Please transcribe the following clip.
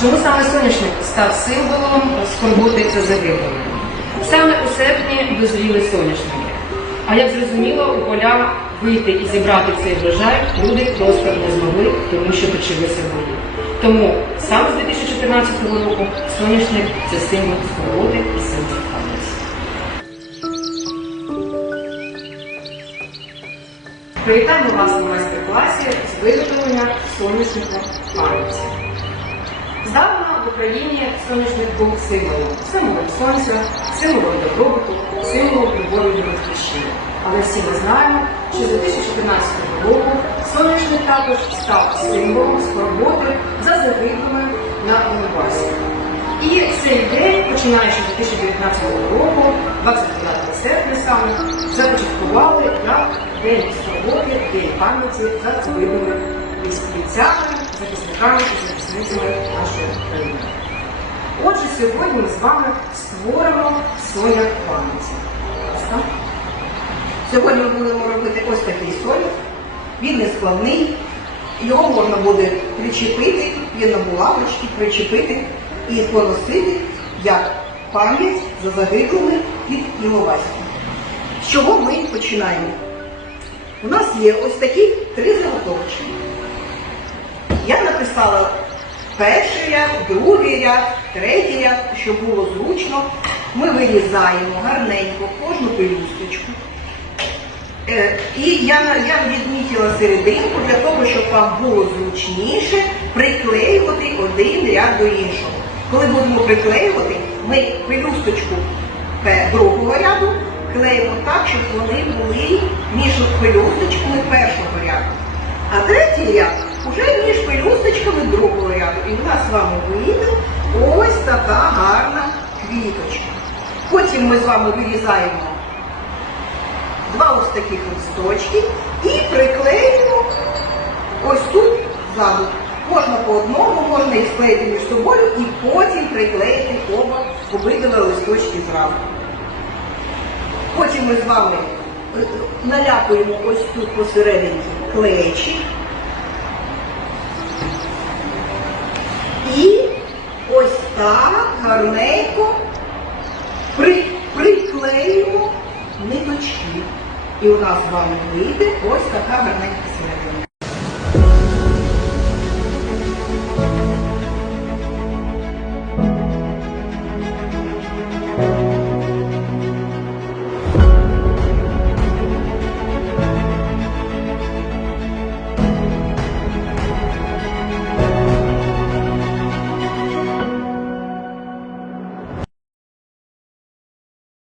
Чому саме соняшник став символом скорботи за загиблими? Саме у серпні дозріли соняшники, а як зрозуміло, у поля вийти і зібрати цей врожай люди просто не змогли, тому що почалися бої. Тому саме з 2014 року соняшник це символ скорботи і символ пам'яті. Привітаємо вас на майстер-класі з виготовлення соняшника пам'яті. Україні соняшник був символом, символом сонця, символом добробуту, символом любові до батьківщини. Але всі ми знаємо, що з 2014 року соняшник також став символом скорботи за загиблими на Донбасі. І цей день, починаючи з 2019 року, 29 серпня саме, започаткували як День скорботи, День пам'яті за загиблими бійцями, захисниками і захисницями сьогодні ми з вами створимо соняк пам'яті. Сьогодні ми будемо робити ось такий соняк. Він не складний. Його можна буде причепити, є на булавочки, причепити і поносити як пам'ять за загиблими від Іловайська. З чого ми починаємо? У нас є ось такі три заготовки. Я написала перший ряд, другий ряд, третій ряд, щоб було зручно. Ми вирізаємо гарненько кожну пелюсточку. Е, І я, я відмітила серединку для того, щоб вам було зручніше приклеювати один ряд до іншого. Коли будемо приклеювати, ми пелюсточку другого ряду клеїмо так, щоб вони були між пелюсточками першого ряду. А третій ряд вже між пелюсточками другого ряду. І в нас з вами вийде ось така гарна квіточка. Потім ми з вами вирізаємо два ось таких листочки і приклеїмо ось тут ззаду. Можна по одному, можна їх склеїти між собою і потім приклеїти оба обидва листочки зразу. Потім ми з вами е, е, наляпуємо ось тут посередині клеєчик. І ось так гарненько при, приклеїмо ниточки. І у нас з вами вийде ось така гарненька серединка.